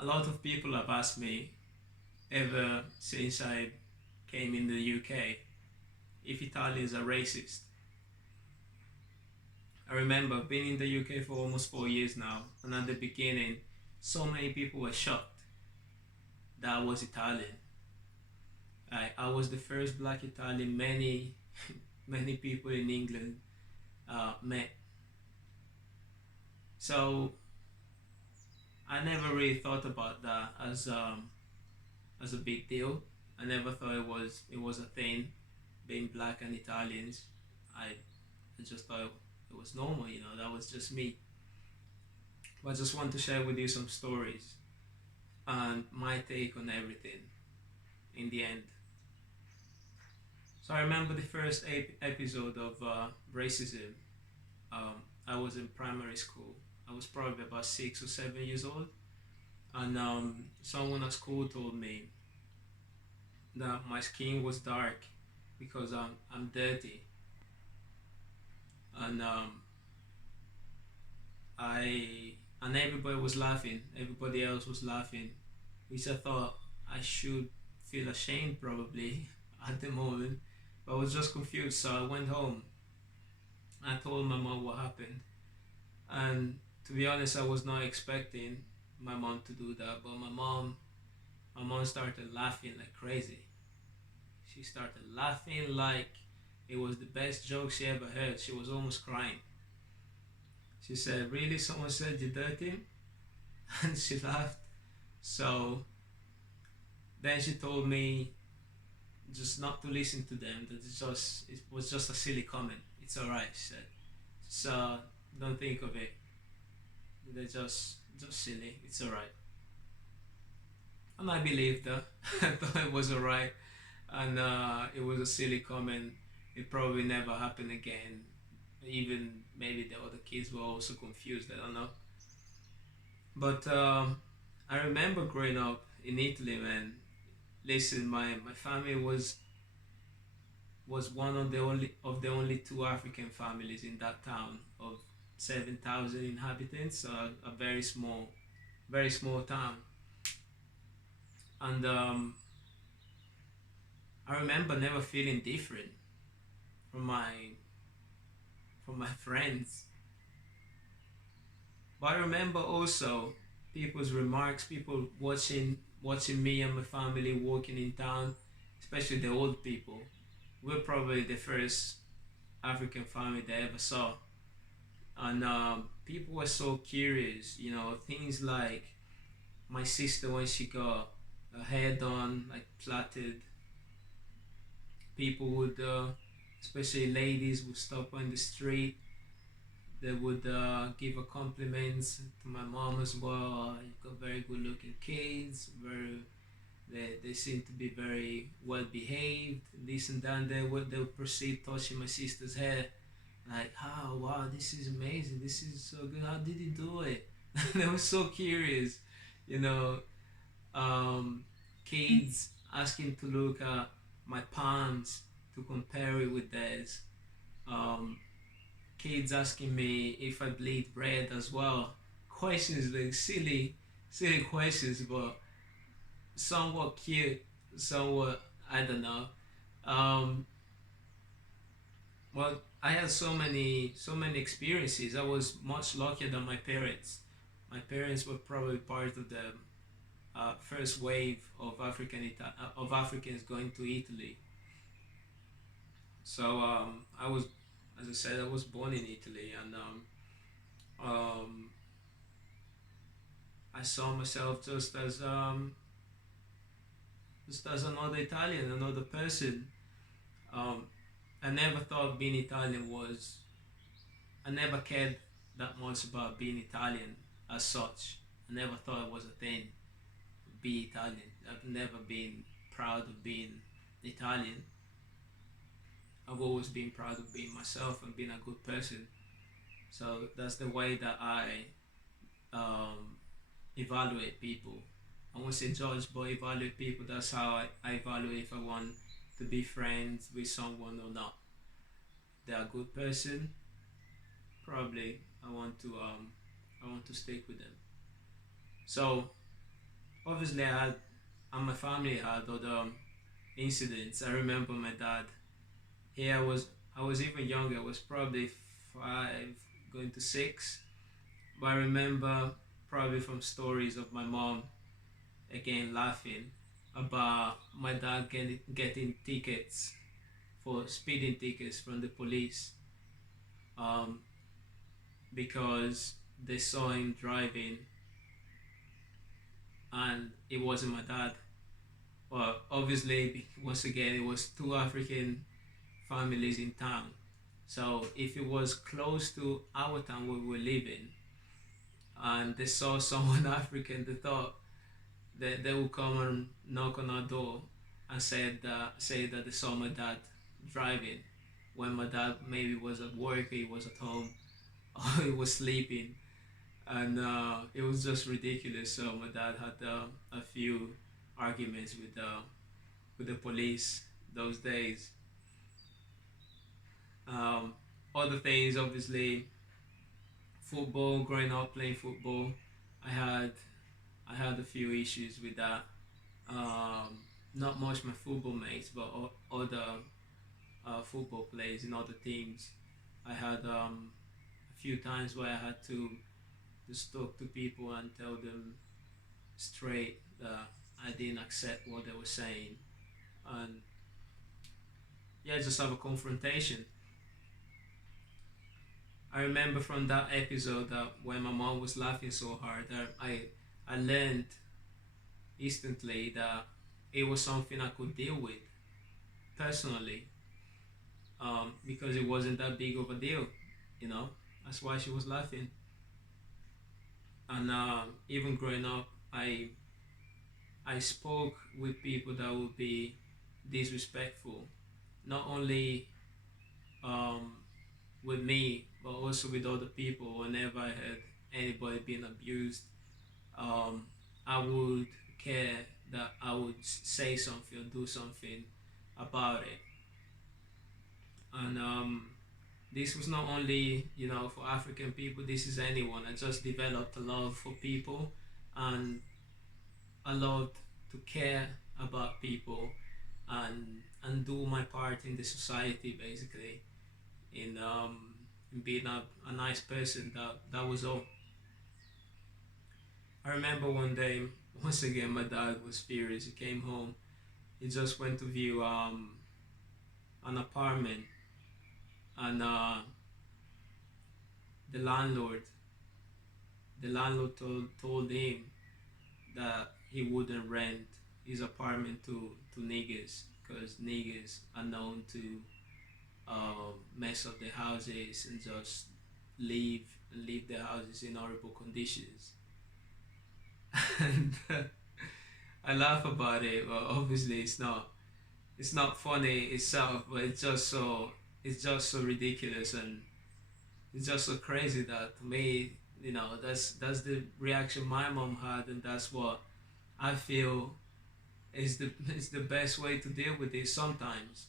A lot of people have asked me ever since I came in the UK if Italians are racist. I remember being in the UK for almost 4 years now, and at the beginning, so many people were shocked that I was Italian. I was the first black Italian many, many people in England met. So I never really thought about that as a big deal. I never thought it was a thing, being black and Italians. I just thought it was normal, that was just me. But I just want to share with you some stories and my take on everything in the end. So I remember the first episode of racism. I was in primary school. I was probably about 6 or 7 years old, and someone at school told me that my skin was dark because I'm dirty, and I and everybody was laughing. Everybody else was laughing, which I thought I should feel ashamed probably at the moment, but I was just confused. So I went home. I told my mom what happened, and to be honest, I was not expecting my mom to do that. But my mom started laughing like crazy. She started laughing like it was the best joke she ever heard. She was almost crying. She said, "Really? Someone said you're dirty?" And she laughed. So then she told me just not to listen to them. That it was just a silly comment. It's alright, she said. So don't think of it. They're just silly. It's alright. And I believed her. I thought it was alright, and it was a silly comment. It probably never happened again. Even maybe the other kids were also confused. I don't know. But I remember growing up in Italy, man. Listen, my family was one of the only two African families in that town of 7,000 inhabitants. So a very small town. And I remember never feeling different from my friends. But I remember also people's remarks, people watching me and my family walking in town, especially the old people. We're probably the first African family they ever saw, and people were so curious. Things like my sister when she got her hair done, like plaited. People would, especially ladies, would stop on the street. They would give her compliments to my mom as well. You've got very good looking kids. They seem to be very well behaved. This and that. They would proceed touching my sister's hair. Like, oh wow, this is amazing. This is so good. How did you do it? They were so curious, you know. Um, Kids asking to look at my palms to compare it with theirs. Um, Kids asking me if I bleed red as well. Questions like silly questions, but somewhat cute, somewhat I don't know. Um, well, I had so many experiences. I was much luckier than my parents. My parents were probably part of the first wave of Africans going to Italy. So I was, as I said, I was born in Italy, and um, I saw myself just as another Italian, another person. Um, I never thought being Italian was. I never cared that much about being Italian as such. I never thought it was a thing. Be Italian. I've never been proud of being Italian. I've always been proud of being myself and being a good person. So that's the way that I um, evaluate people. I won't say judge, but evaluate people. That's how I evaluate if I want to be friends with someone or not. They're a good person. Probably I want to stick with them. So obviously I had, and my family had other incidents. I remember my dad. Here I was even younger. I was probably 5, going to 6. But I remember probably from stories of my mom again laughing about my dad getting tickets for speeding tickets from the police, um, because they saw him driving and it wasn't my dad. Well, obviously, once again, it was two African families in town. So if it was close to our town where we were living and they saw someone African, they thought that they would come and knock on our door and say that they saw my dad driving when my dad maybe was at work, he was at home, or he was sleeping, and it was just ridiculous. So my dad had a few arguments with the police those days. Um, Other things, obviously, football. Growing up playing football, I had I had a few issues with that. Um, Not much my football mates, but other football players in other teams. I had a few times where I had to just talk to people and tell them straight that I didn't accept what they were saying, and yeah, just have a confrontation. I remember from that episode that when my mom was laughing so hard, that I learned instantly that it was something I could deal with personally, because it wasn't that big of a deal, you know. That's why she was laughing. And even growing up, I spoke with people that would be disrespectful, not only um, with me, but also with other people. Whenever I had anybody being abused, um, I would care that I would say something or do something about it. And this was not only, for African people. This is anyone. I just developed a love for people, and a love to care about people, and do my part in the society, basically, in being a nice person. That was all. I remember one day, once again, my dad was furious. He came home. He just went to view an apartment, and the landlord, told him that he wouldn't rent his apartment to niggers, because niggers are known to mess up their houses and just leave their houses in horrible conditions. And I laugh about it, but obviously it's not funny itself, but it's just so ridiculous, and it's just so crazy that, to me, that's the reaction my mom had, and that's what I feel is the best way to deal with this sometimes.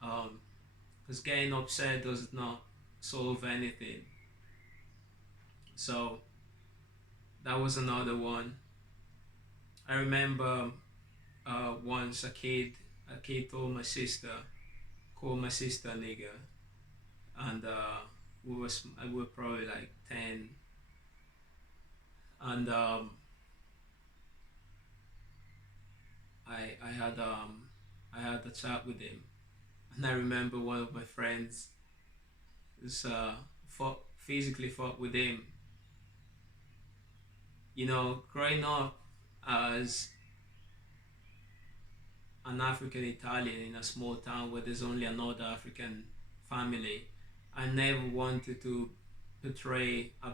Because getting upset does not solve anything. So that was another one. I remember once a kid called my sister a nigger, and we were probably like 10, and I had a chat with him, and I remember one of my friends was physically fought with him. Growing up as an African Italian in a small town where there's only another African family, I never wanted to portray a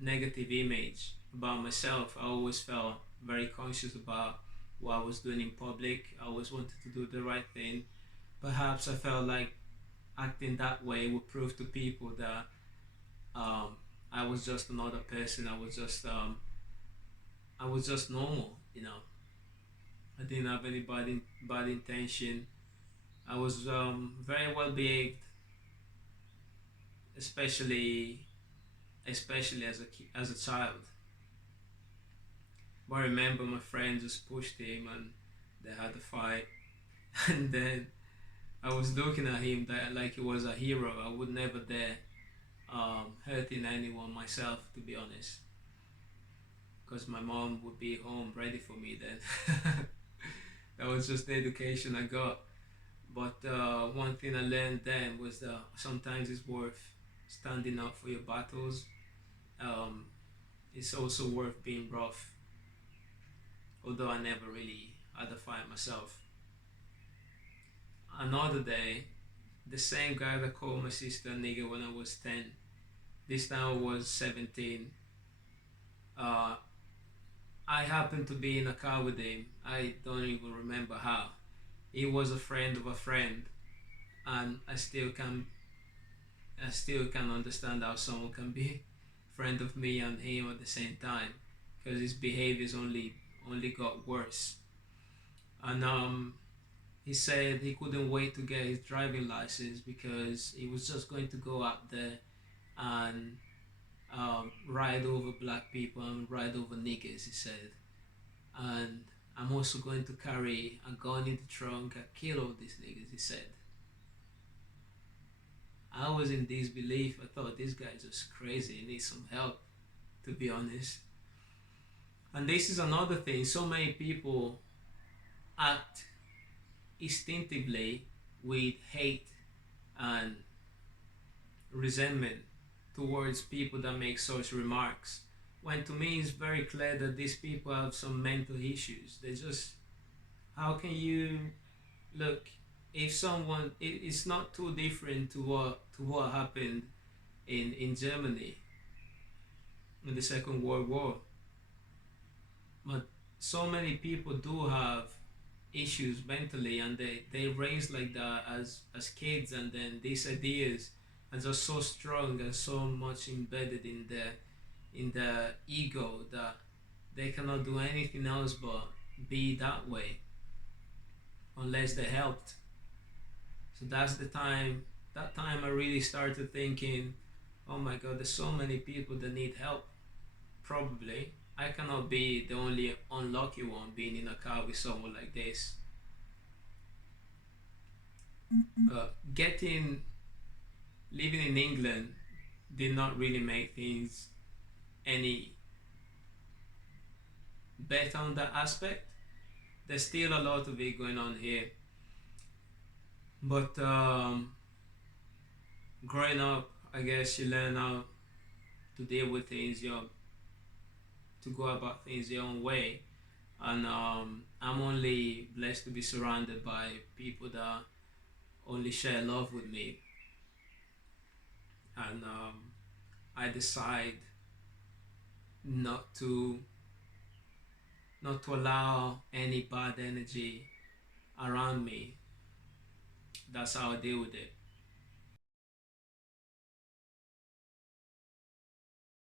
negative image about myself. I always felt very conscious about what I was doing in public. I always wanted to do the right thing. Perhaps I felt like acting that way would prove to people that um, I was just another person. I was just normal. I didn't have any bad intention. I was very well behaved, especially as a child. But I remember my friend just pushed him and they had a fight. And then I was looking at him that like he was a hero. I would never dare hurting anyone myself, to be honest, because my mom would be home ready for me then. That was just the education I got. But one thing I learned then was that sometimes it's worth standing up for your battles. Um, it's also worth being rough, although I never really had a fight myself. Another day, the same guy that called my sister a nigga when I was 10, this time I was 17. Uh, I happened to be in a car with him. I don't even remember how. He was a friend of a friend, and I still can understand how someone can be friend of me and him at the same time, because his behaviors only got worse. And he said he couldn't wait to get his driving license because he was just going to go out there and ride over black people and ride over niggas. He said, and I'm also going to carry a gun in the trunk and kill all these niggas. He said. I was in disbelief. I thought this guy's just crazy. He needs some help, to be honest. And this is another thing. So many people act instinctively with hate and resentment towards people that make such remarks. When to me it's very clear that these people have some mental issues. They just, how can you look? If someone, it's not too different to what happened in Germany in the Second World War. But so many people do have issues mentally, and they raise like that as kids, and then these ideas are just so strong and so much embedded in the ego that they cannot do anything else but be that way unless they helped. So that's the time, that time I really started thinking, oh my god, there's so many people that need help. Probably I cannot be the only unlucky one being in a car with someone like this. Getting living in England did not really make things any better on that aspect. There's still a lot of it going on here, but growing up, I guess you learn how to deal with things, to go about things your own way. And I'm only blessed to be surrounded by people that only share love with me, and I decide not to not to allow any bad energy around me. That's how I deal with it.